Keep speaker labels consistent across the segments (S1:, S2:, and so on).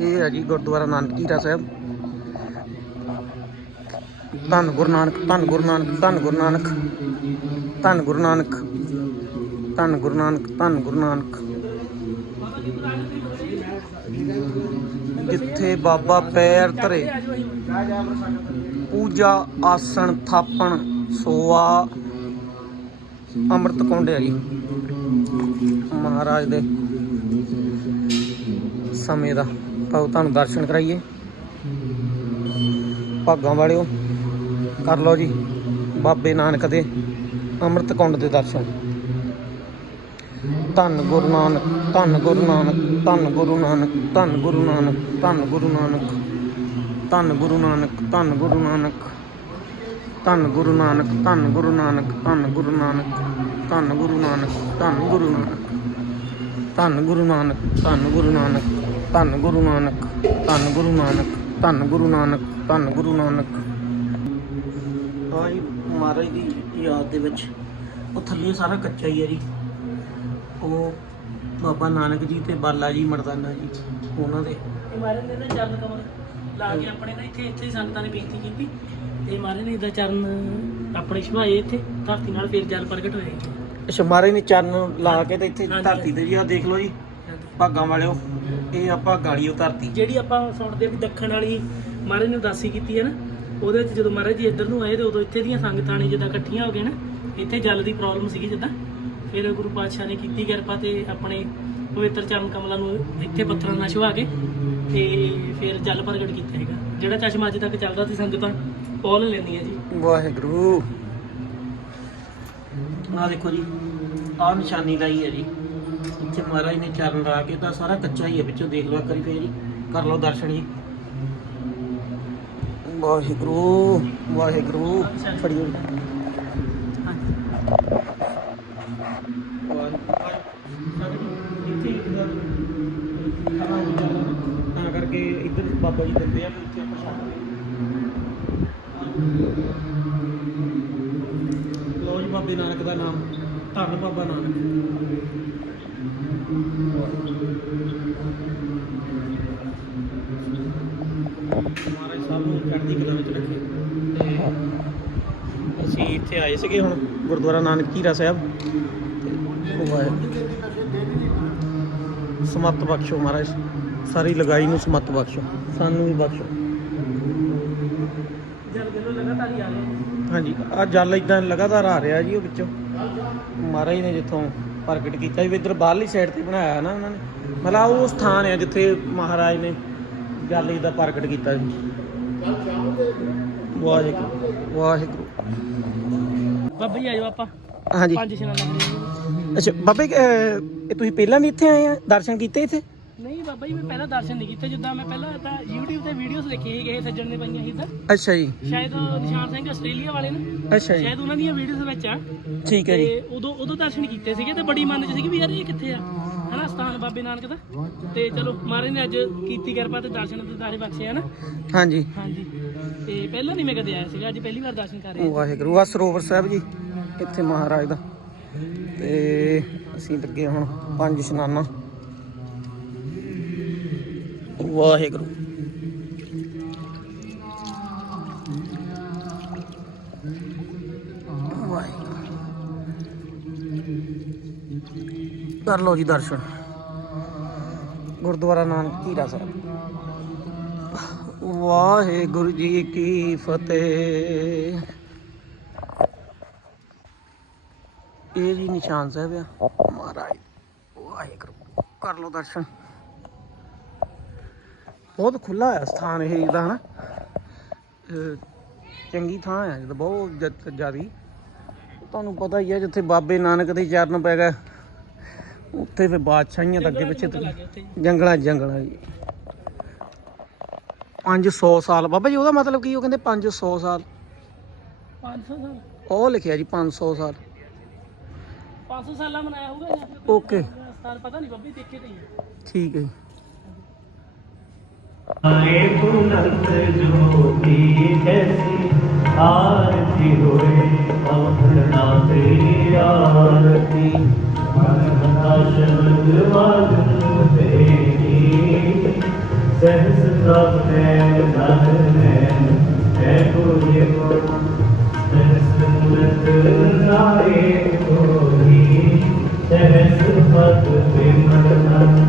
S1: ਇਹ ਹੈ ਜੀ ਗੁਰਦੁਆਰਾ ਨਾਨਕ ਝੀਰਾ ਸਾਹਿਬ। ਧੰਨ ਗੁਰੂ ਨਾਨਕ, ਧੰਨ ਗੁਰੂ ਨਾਨਕ, ਧੰਨ ਗੁਰੂ ਨਾਨਕ, ਧੰਨ ਗੁਰੂ ਨਾਨਕ, ਧੰਨ ਗੁਰੂ ਨਾਨਕ, ਧੰਨ ਗੁਰੂ ਨਾਨਕ। ਜਿੱਥੇ ਬਾਬਾ ਪੈਰ ਧਰੇ, ਪੂਜਾ, ਆਸਣ, ਥਾਪਣ, ਸੋਆ, ਅੰਮ੍ਰਿਤ ਕੌਂਡੇ ਵਾਲੀ ਮਹਾਰਾਜ ਦੇ ਸਮੇਂ ਦਾ। ਪਾਉ ਤੁਹਾਨੂੰ ਦਰਸ਼ਨ ਕਰਾਈਏ ਭਾਗਾਂ ਵਾਲਿਓ ਕਰ ਲਓ ਜੀ ਬਾਬੇ ਨਾਨਕ ਦੇ ਅੰਮ੍ਰਿਤ ਕੁੰਡ ਦੇ ਦਰਸ਼ਨ ਧੰਨ ਗੁਰੂ ਨਾਨਕ ਧੰਨ ਗੁਰੂ ਨਾਨਕ ਧੰਨ ਗੁਰੂ ਨਾਨਕ ਧੰਨ ਗੁਰੂ ਨਾਨਕ ਧੰਨ ਗੁਰੂ ਨਾਨਕ ਧੰਨ ਗੁਰੂ ਨਾਨਕ ਧੰਨ ਗੁਰੂ ਨਾਨਕ ਧੰਨ ਗੁਰੂ ਨਾਨਕ ਧੰਨ ਗੁਰੂ ਨਾਨਕ ਧੰਨ ਗੁਰੂ ਨਾਨਕ ਧੰਨ ਗੁਰੂ ਨਾਨਕ ਧੰਨ ਗੁਰੂ ਨਾਨਕ ਧੰਨ ਗੁਰੂ ਨਾਨਕ ਧੰਨ ਗੁਰੂ ਨਾਨਕ ਧੰਨ ਗੁਰੂ ਨਾਨਕ ਧੰਨ ਗੁਰੂ ਨਾਨਕ ਧੰਨ ਗੁਰੂ ਨਾਨਕ ਧੰਨ ਗੁਰੂ ਨਾਨਕ। ਆਈ ਮਹਾਰਾਜ ਦੀ ਯਾਦ ਦੇ ਵਿੱਚ ਉਹ ਥੱਲੇ ਸਾਰਾ ਕੱਚਾ ਹੀ ਹੈ ਜੀ। ਉਹ ਬਾਬਾ ਨਾਨਕ ਜੀ ਤੇ ਬਾਲਾ ਜੀ ਮਰਦਾਨਾ ਜੀ ਉਹਨਾਂ ਦੇ।
S2: ਮਹਾਰਾਜ ਨੇ ਨਾ ਚਰਨ ਕਮਲ ਲਾ ਕੇ ਆਪਣੇ ਨਾ ਇੱਥੇ ਇੱਥੇ ਹੀ ਸੰਗਤਾਂ ਨੇ ਬੇਨਤੀ ਕੀਤੀ। ਤੇ ਮਹਾਰਾਜ ਨੇ ਇਦਾਂ ਚਰਨ ਆਪਣੇ ਛਵਾਏ ਇੱਥੇ ਧਰਤੀ ਨਾਲ ਫਿਰ ਜਲ ਪ੍ਰਗਟ ਹੋਏ
S1: ਅੱਛਾ ਮਹਾਰਾਜ ਨੇ ਚਰਨ ਲਾ ਕੇ ਤੇ ਇੱਥੇ
S2: ਹਾਂਜੀ।
S1: ਧਰਤੀ ਤੇ ਜੀ ਆ ਦੇਖ ਲਓ ਜੀ ਭਾਗਾਂ ਵਾਲਿਓ। ਇਹ ਆ ਭਾਗਾਂ ਵਾਲੀ ਉਹ ਧਰਤੀ।
S2: ਜਿਹੜੀ ਆਪਾਂ ਸੁਣਦੇ ਵੀ ਦੱਖਣ ਵਾਲੀ ਮਹਾਰਾਜ ਨੇ ਉਦਾਸੀ ਕੀਤੀ ਹੈ ਨਾ ਉਹਦੇ ਵਿੱਚ ਜਦੋਂ ਮਹਾਰਾਜ ਜੀ ਇੱਧਰ ਨੂੰ ਆਏ ਤੇ ਉਦੋਂ ਇੱਥੇ ਦੀਆਂ ਸੰਗਤਾਂ ਨੇ ਜਿੱਦਾਂ ਇਕੱਠੀਆਂ ਹੋ ਗਏ ਨਾ ਇੱਥੇ ਜਲ ਦੀ ਪ੍ਰੋਬਲਮ ਸੀਗੀ ਜਿੱਦਾਂ। ਫਿਰ ਗੁਰੂ ਪਾਤਸ਼ਾਹ ਨੇ ਕੀਤੀ ਕਿਰਪਾ ਤੇ ਆਪਣੇ ਪਵਿੱਤਰ ਚਰਨ ਕਮਲਾਂ ਨੂੰ ਇੱਥੇ ਪੱਥਰਾਂ ਨਾਲ ਛਵਾ ਕੇ ਤੇ ਫਿਰ ਜਲ ਪ੍ਰਗਟ ਕੀਤਾ ਹੈਗਾ। ਜਿਹੜਾ ਚਸ਼ਮਾ ਅੱਜ ਤੱਕ ਚੱਲਦਾ ਸੀ ਸੰਗਤਾਂ ਪੌਲ ਲੈਂਦੀਆਂ ਜੀ।
S1: ਵਾਹਿਗੁਰੂ। ਆ ਦੇਖੋ ਜੀ ਆ ਨਿਸ਼ਾਨੀ ਲਾਈ ਹੈ ਜੀ। ਇੱਥੇ ਮਹਾਰਾਜ ਨੇ ਚਰਨ ਲਾ ਕੇ ਤਾਂ ਸਾਰਾ ਕੱਚਾ ਹੀ ਹੈ ਵਿੱਚੋਂ ਦੇਖ ਲਓ ਕਰੀ ਫੇਰ ਜੀ ਕਰ ਲਓ ਦਰਸ਼ਨ ਜੀ। ਵਾਹਿਗੁਰੂ ਵਾਹਿਗੁਰੂ ਫੜਿਓ। ਤਾਂ ਕਰਕੇ ਇੱਧਰ ਬਾਬਾ ਜੀ ਦਿੰਦੇ ਆ ਇੱਥੇ ਆਪਾਂ ਛੱਡ ਲੋ ਜੀ ਬਾਬੇ ਨਾਨਕ ਦਾ ਨਾਮ। ਧੰਨ ਬਾਬਾ ਨਾਨਕ। ਮਹਾਰਾਜ ਸਾਹਿਬ ਨੂੰ ਚੜ੍ਹਦੀ ਕਲਾ ਵਿੱਚ ਰੱਖੇ। ਤੇ ਅਸੀਂ ਇੱਥੇ ਆਏ ਸੀਗੇ ਹੁਣ ਗੁਰਦੁਆਰਾ ਨਾਨਕ ਝੀਰਾ ਸਾਹਿਬ। ਤੇ ਉਹ ਆਏ। ਸਮਤ ਬਖਸ਼ੋ ਮਹਾਰਾਜ। ਸਾਰੀ ਲਗਾਈ ਨੂੰ ਸਮਤ ਬਖਸ਼ੋ। ਸਾਨੂੰ ਵੀ ਬਖਸ਼ੋ।
S2: ਜਲ ਗੱਲੋਂ ਲਗਾਤਾਰ ਹੀ ਆ ਰਹੇ
S1: ਹਾਂਜੀ ਆ ਜਲ ਇਦਾਂ ਲਗਾਤਾਰ ਆ ਰਿਹਾ ਜੀ ਉਹ ਵਿੱਚੋਂ। ਮਹਾਰਾਜ ਨੇ ਜਿੱਥੋਂ ਪ੍ਰਗਟ ਕੀਤਾ ਵੀ ਇੱਧਰ ਬਾਹਰਲੀ ਸਾਈਡ ਤੇ ਬਣਾਇਆ ਨਾ ਉਹਨਾਂ ਨੇ। ਮਤਲਬ ਉਹ ਸਥਾਨ ਹੈ ਜਿੱਥੇ ਮਹਾਰਾਜ ਨੇ ਜਲ ਦਾ ਪ੍ਰਗਟ ਕੀਤਾ ਜੀ ਵਾਹਿਗੁਰੂ। ਵਾਹਿਗੁਰੂ।
S2: ਬਾਬਾ ਜੀ ਆਜੋ ਆਪਾਂ।
S1: ਹਾਂਜੀ।
S2: ਪੰਜ ਛੇ ਲੱਗ
S1: ਅੱਛਾ ਬਾਬੇ ਅਹ, ਇਹ ਤੁਸੀਂ ਪਹਿਲਾਂ ਵੀ ਇੱਥੇ ਆਏ ਆ? ਦਰਸ਼ਨ ਕੀਤੇ ਇੱਥੇ?
S2: ਨਹੀਂ ਬਾਬਾ ਜੀ ਮੈਂ ਪਹਿਲਾਂ ਦਰਸ਼ਨ ਨਹੀਂ ਕੀਤੇ ਜਿੱਦਾਂ ਮੈਂ ਪਹਿਲਾਂ ਤਾਂ YouTube ਤੇ ਵੀਡੀਓਜ਼ ਦੇਖੀ ਸੀ ਕਿਸੇ ਸੱਜਣ ਨੇ ਪਾਈਆਂ ਸੀ ਤਾਂ।
S1: ਅੱਛਾ ਜੀ।
S2: ਸ਼ਾਇਦ ਉਹ ਨਿਸ਼ਾਨ ਸਿੰਘ ਆਸਟ੍ਰੇਲੀਆ ਵਾਲੇ ਨੇ।
S1: ਅੱਛਾ ਜੀ।
S2: ਸ਼ਾਇਦ ਉਹਨਾਂ ਦੀਆਂ ਵੀਡੀਓਜ਼ ਵਿੱਚ ਆ।
S1: ਠੀਕ ਹੈ ਜੀ।
S2: ਤੇ ਉਦੋਂ ਉਦੋਂ ਦਰਸ਼ਨ ਕੀਤੇ ਸੀਗੇ ਤੇ ਬੜੀ ਮਨ ਚ ਸੀਗੀ ਵੀ ਯਾਰ ਇਹ ਕਿੱਥੇ ਆ? ਹਨਾ ਸਥਾਨ ਬਾਬੇ ਨਾਨਕ ਦਾ। ਤੇ ਚਲੋ ਮਹਾਰਾਜ ਨੇ ਅੱਜ ਕੀਤੀ ਕਿਰਪਾ ਤੇ ਦਰਸ਼ਨ ਦੇ ਦਾਰੇ ਬਖਸ਼ੇ ਹਨਾ?
S1: ਹਾਂਜੀ।
S2: ਹਾਂਜੀ। ਤੇ ਪਹਿਲਾਂ ਨਹੀਂ ਮੈਂ ਕਦੇ ਆਇਆ ਸੀਗਾ ਅੱਜ ਪਹਿਲੀ ਵਾਰ ਦਰਸ਼ਨ ਕਰ ਰਹੇ।
S1: ਵਾਹਿਗੁਰੂ ਆ ਸਰੋਵਰ ਸਾਹਿਬ ਜੀ ਇੱਥੇ ਮਹਾਰਾਜ ਦਾ। ਤੇ ਅਸੀਂ ਲੱਗੇ ਹੁਣ ਪੰਜ ਇਸ਼ਨਾਨਾਂ। ਵਾਹਿਗੁਰੂ। ਵਾਹਿਗੁਰੂ। ਕਰ ਲਓ ਜੀ ਦਰਸ਼ਨ। ਗੁਰਦੁਆਰਾ ਨਾਨਕ ਝੀਰਾ ਸਾਹਿਬ। ਵਾਹਿਗੁਰੂ ਜੀ ਕੀ ਫਤਿਹ। ਇਹ ਜੀ ਨਿਸ਼ਾਨ ਸਾਹਿਬ ਆ। ਮਹਾਰਾਜ, ਵਾਹਿਗੁਰੂ। ਕਰ ਲਓ ਦਰਸ਼ਨ। ਬਹੁਤ ਖੁੱਲਾ ਹੈ ਸਥਾਨ ਇਹ ਇਹਦਾ ਹਨਾ? ਚੰਗੀ ਥਾਂ ਹੈ ਜਦੋਂ ਬਹੁਤ ਜਿਆਦੀ। ਤੁਹਾਨੂੰ ਪਤਾ ਹੀ ਹੈ ਜਿੱਥੇ ਬਾਬੇ ਨਾਨਕ ਦੇ ਚਰਨ ਪੈ ਗਏ ਉੱਥੇ ਫਿਰ ਬਾਦਸ਼ਾਹੀਆਂ ਤਾਂ ਅੱਗੇ ਪਿੱਛੇ
S2: ਜੰਗਲਾਂ।
S1: ਜੰਗਲਾਂ ਜੀ। 500 ਸਾਲ ਬਾਬਾ ਜੀ ਉਹਦਾ ਮਤਲਬ ਕੀ ਉਹ ਕਹਿੰਦੇ 500 ਸਾਲ।
S2: 500 ਸਾਲ?
S1: ਉਹ ਲਿਖਿਆ ਜੀ 500 ਸਾਲ।
S2: 500 ਸਾਲਾਂ ਮਨਾਇਆ ਹੋਊਗਾ ਜਾਂ?
S1: ਓਕੇ।
S2: ਸਥਾਨ ਪਤਾ ਨਹੀਂ ਬੱਬੀ ਦੇਖੇ ਤੇ ਹੀ ਆ।
S1: ਠੀਕ ਹੈ
S3: ਆਏ ਬੁਲੰਦ ਜੋਤੀ ਜੈਸੀ, ਆਰਤੀ ਹੋਏ ਅਵਧਨਾ ਤੇ ਆਰਤੀ। ਮਨਮਨਾ ਸ਼ਬਦ ਵਾਦਨ ਤੇਰੀ ਸਹਿਸ ਪ੍ਰਭ ਨੈਣ ਨਨ ਨੈਣ ਹੈ ਕੋਏ ਕੋ ਸਹਿਸ ਮੂਰਤ ਨਾਰੇ ਕੋਹੀ ਸਹਿਸ ਪਤ ਬਿਮਲ ਨਨ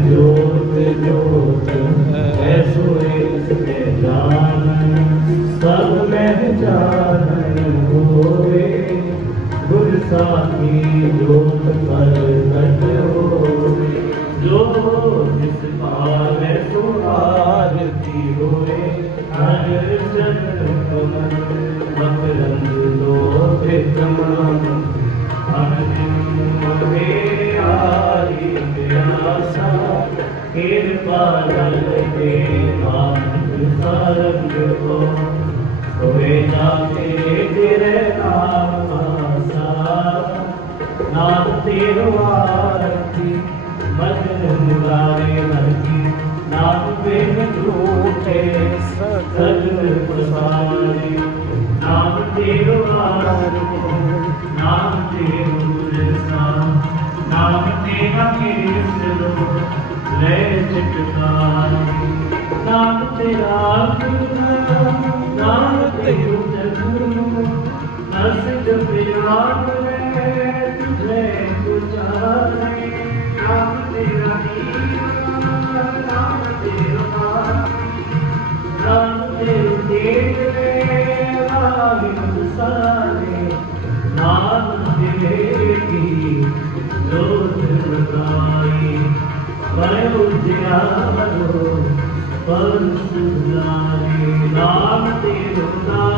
S3: ਜੋਤ ਜੋਤ ਐਸੋ ਇਸ ਨੇ ਜਾਣਨ ਸਭ ਮੈਂ ਜਾਣਨ ਹੋਵੇ ਗੁਰ ਸਾਖੀ ਜੋਤ ਪਰ ਸਟ ਹੋਵੇ ਜੋ ਜਿਸ ਆਵੇ ਸੋ ਆਰਤੀ ਹੋਵੇ ਹਰ ਜਨ ਕਮਨ ਮਕਰੰਦ ਲੋਭੇ ਕਮਨ ਅਨਿਮ ਮੋਹੇ ਆਰੀ ਪਿਆਸਾ ਕਿਰਪਾਲ ਤੇ ਨਾਮ ਸਰਬ ਕੋ। ਹੋਏ ਨਾਮੇ ਤੇਰੇ ਨਾਮ ਆਸਾ ਨਾਮ ਤੇਰੋ ਆਰਤੀ ਮਨ ਮੁਰਾਰੇ ਵਰਗੀ। ਨਾਮ ਵੇਨ ਰੂਪੇ ਸਦਲ ਪ੍ਰਸਾਰੇ ਨਾਮ ਤੇਰੋ ਆਰਤੀ, ਨਾਮ ਤੇਰੋ ਰਸਾ ਨਾਮ ਤੇਰਾ ਕੀਰਤਨ Let it be. Not the day. Ram Ram Ram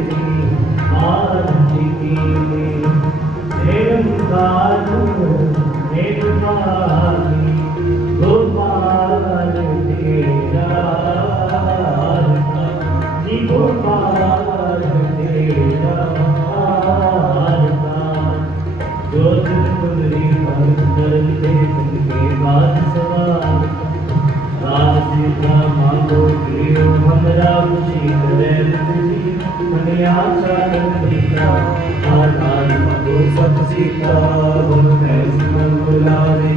S3: ਸੀਤਾ ਗੁਰ ਹੈ ਸਿਮਨ ਬੁਲਾਵੇ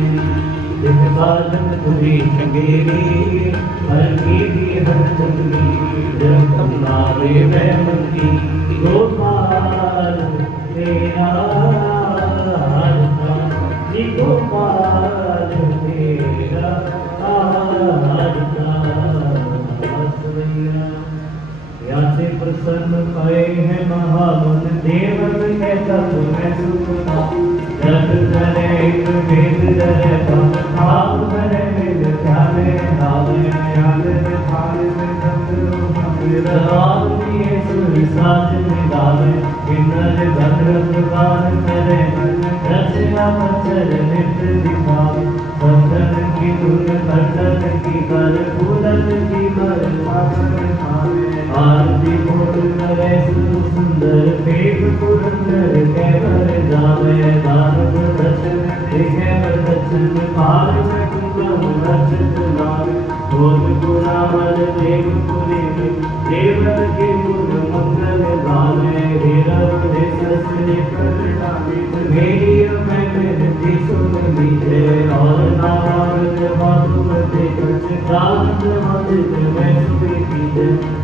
S3: ਇਕ ਸਾਜਨ ਤੁਰੀ ਚੰਗੇਰੀ, ਹਰ ਕੀ ਦੀ ਹਰ ਚੰਗੀ ਜਗ ਨਾਵੇ ਮੈਂ ਮੰਗੀ ਗੋਪਾਲ ਤੇਰਾ ਆਰਤਾ ਜੀ ਗੋਪਾਲ ਤੇਰਾ ਆਰਤਾ ਹਸਵਈਆ याते प्रसन्न पाए हैं महामन देवन कहता तुम्हें सुखना जग करे एक वेद जरे तम भाव करे वेद ध्याने नावे आले में थाले में संग मेरा राम दिए सुनि साज निगावे किन्नर भद्र प्रकार करे रचना पचर नित दिखावे संतन की धुन कर्तन की कर फूलन की कर पावन भावे आरती पुरंदर सुंदर पेट पुरंदर, कैवर जावे दानव दर्शन कैवर दर्शन पार में कुंभ रचित नाम बोध गुणावर देव पुरी देवर के गुण मंगल गावे। हेरव देश ने प्रकटावे मेरी मैंने देशों में बीते और नारायण माधुमते कच्छ दान मंदिर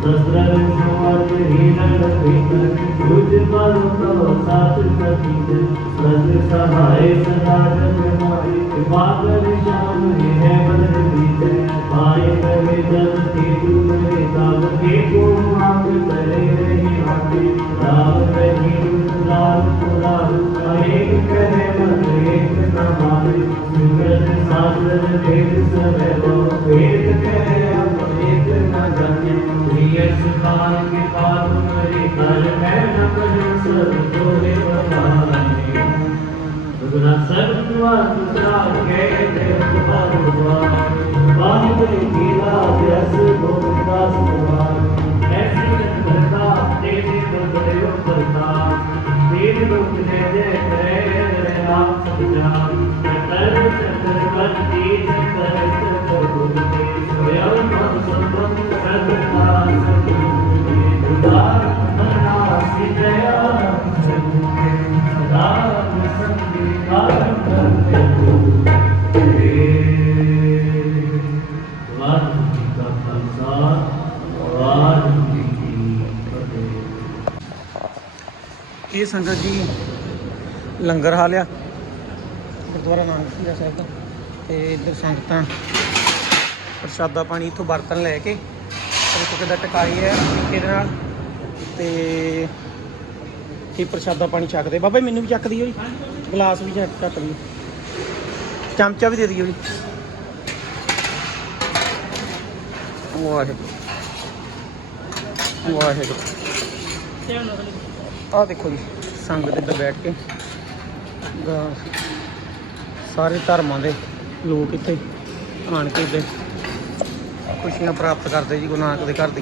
S3: कीजे सस्त्र समर्थ हीरन भीतर युद्ध करो तो साथ कटीज सद सहाय सदा जग माई पागल श्याम है बदल बीजे पाए करे जब के तुमरे तब के को मांग करे रही हाथी राम रही लाल पुराल एक करे मन एक न माने सुगत सागर वेद समय वो वेद कहे हम एक न जाने ਨਿਰਭਾਨ ਕਿਰਪਾ ਤੁਮਰੀ ਕਰ ਮੈਂ ਨ ਕਹੂੰ ਸਭ ਤੋਰੇ ਬਵਾਨੇ ਗੁਰਨਾ ਸਭ ਦੁਆ ਤੁਸਰਾ ਕੇ ਤੇ ਤੁਮਾਰ ਦੁਆ ਬਾਹਰ ਦੇ ਕੀਲਾ ਵਿਅਸ
S1: ਇਹ ਸੰਗਤ ਜੀ ਲੰਗਰ ਹਾਲਿਆ ਗੁਰਦੁਆਰਾ ਨਾਨਕ ਸਿੰਘ ਸਾਹਿਬ ਦਾ, ਤੇ ਇੱਧਰ ਸੰਗਤਾਂ ਪ੍ਰਸ਼ਾਦਾ ਪਾਣੀ ਇਥੋਂ ਬਰਤਨ ਲੈ ਕੇ ਦੇਖੋ ਕਿੱਦਾਂ ਟਕਾਈ ਹੈ ਤਰੀਕੇ ਨਾਲ, ਤੇ ਕੀ ਪ੍ਰਸ਼ਾਦਾ ਪਾਣੀ ਚੱਕਦੇ। ਬਾਬਾ ਜੀ, ਮੈਨੂੰ ਵੀ ਚੱਕ ਦਿਓ ਜੀ ਗਲਾਸ ਵੀ ਚੱਕ ਚੱਕ ਦਿਓ ਚਮਚਾ ਵੀ ਦੇ ਦਿਓ ਜੀ। ਵਾਹਿਗੁਰੂ। ਵਾਹਿਗੁਰੂ।
S2: ਧਿਆਨ
S1: ਆਹ ਦੇਖੋ ਜੀ ਸੰਗਤ ਇੱਧਰ ਬੈਠ ਕੇ। ਸਾਰੇ ਧਰਮਾਂ ਦੇ ਲੋਕ ਇੱਥੇ ਆਣ ਕੇ ਇੱਥੇ ਖੁਸ਼ੀਆਂ ਪ੍ਰਾਪਤ ਕਰਦੇ ਜੀ, ਗੁਰੂ ਨਾਨਕ ਦੇ ਘਰ ਦੀ।